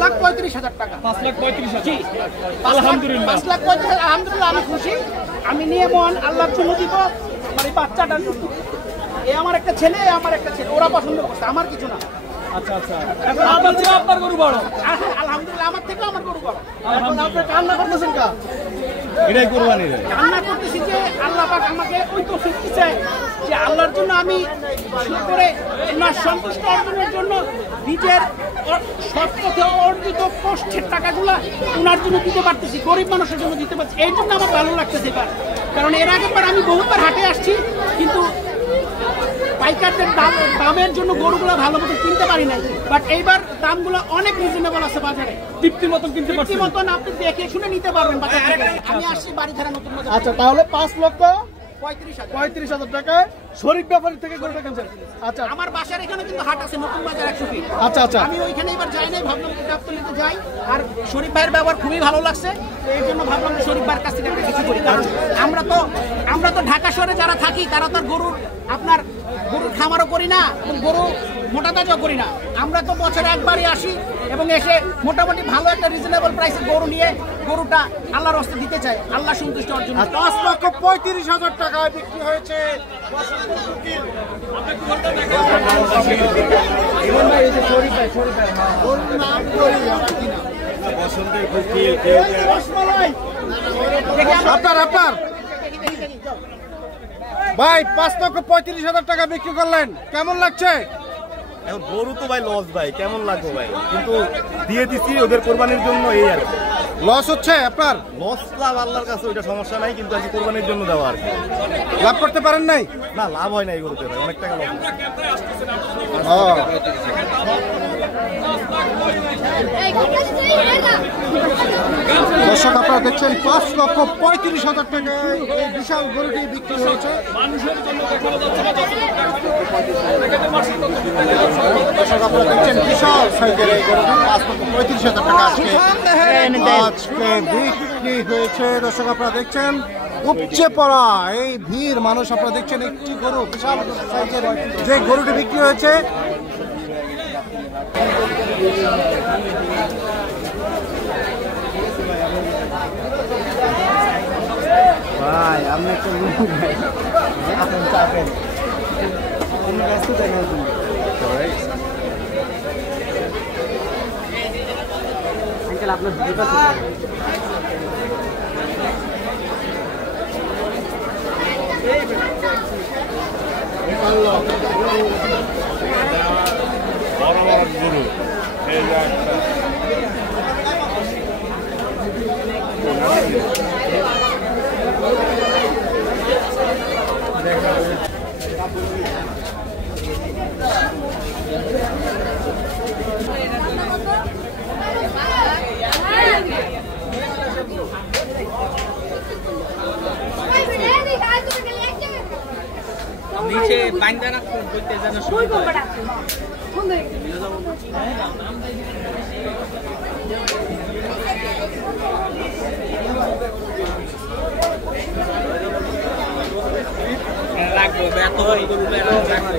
5,35,000 টাকা। 5,35,000। জি, আলহামদুলিল্লাহ। 5,35,000। আলহামদুলিল্লাহ, আমি খুশি। আমি নিয়ে মন আল্লাহর জন্য দিব। আমার এই বাচ্চাটা, এ আমার একটা ছেলে, আমার একটা ছেলে, ওরা পছন্দ করছে, আমার কিছু না। আচ্ছা আচ্ছা, এখন আপনার থেকে আপনার গরু বড়। আলহামদুলিল্লাহ, আমার থেকে আমার গরু বড়। এখন আপনি কান্না করতেছেন কা? এটাই কুরবানি রে। কান্না করতেছি যে আল্লাহ পাক আমাকে ওই তো শিখতেছে যে আল্লাহর জন্য আমি করে ওনার সন্তুষ্ট অর্জনের জন্য নিজের সৎ পথে অর্জিত কষ্টের টাকাগুলা ওনার জন্য দিতে পারতেছি, গরিব মানুষের জন্য দিতে পারছি। এই জন্য আমার ভালো লাগতেছে এবার। কারণ এর আগেরবার আমি বহুবার হাটে আসছি, কিন্তু পাইকারদের দামের জন্য গরুগুলো ভালো মতো কিনতে পারি নাই। বাট এইবার দামগুলো অনেক রিজনেবল আছে বাজারে, তৃপ্তির মতন কিনতে পারছি। তৃপ্তির মতন আপনি দেখে শুনে নিতে পারবেন বাজার থেকে। আমি আসছি বাড়িধারা নতুন বাজার। আচ্ছা, তাহলে 5,35,000 35,000 টাকায় শরীফ ব্যাপারী থেকে গরুটা কিনছেন। আচ্ছা আমার বাসার এখানে কিন্তু হাট আছে, নতুন বাজার 100 ফিট। আচ্ছা আচ্ছা, আমি ওইখানে এবার যাই নাই, ভাবলাম যে গাবতলীতে যাই। আর শরীফ ভাইয়ের ব্যবহার খুবই ভালো লাগছে, তো এই জন্য ভাবলাম যে শরীফ ভাইয়ের কাছ থেকে একটা কিছু করি। কারণ আমরা তো ঢাকা শহরে যারা থাকি তারা তো গরুর খামারও করি না, গরু মোটা তাজাও করি না। আমরা তো বছরে একবারই আসি এবং এসে মোটামুটি ভালো একটা রিজনেবল প্রাইসে গরু নিয়ে গরুটা আল্লাহর হস্তে দিতে চাই, আল্লাহ সন্তুষ্ট অর্জন। 5,35,000 টাকায় বিক্রি হয়েছে। আপনার ভাই 5,35,000 টাকা বিক্রি করলেন, কেমন লাগছে? এখন গরু তো ভাই লস ভাই, কেমন লাগবে ভাই, কিন্তু দিয়ে দিচ্ছি ওদের কোরবানির জন্য, এই আর কি। লস হচ্ছে আপনার? লস লাভ আল্লাহর কাছে ওইটা সমস্যা নাই, কিন্তু আর কি কোরবানির জন্য দেওয়া আর কি। লাভ করতে পারেন নাই? না, লাভ হয় না এই গরুতে ভাই, অনেক টাকা লস। দর্শক, আপনারা দেখছেন 5,35,000 টাকায় এই বিশাল গরুটি বিক্রি হয়েছে। দর্শক, আপনারা দেখছেন বিশাল সাইজের এই গরুটি 5,35,000 টাকা আজকে বিক্রি হয়েছে। দর্শক, আপনারা দেখছেন উপচে পড়া এই ভিড় মানুষ, আপনারা দেখছেন একটি গরু বিশাল সাইজের যে গরুটি বিক্রি হয়েছে। ভাই আপনি একটা আপনি চাপেন ব্যস্ত দেখেন আপনার গরু নিচে বাইন্দা রাখুন বলতে জানা শুরু করে রাখবো এত বড় গরু রাখবো।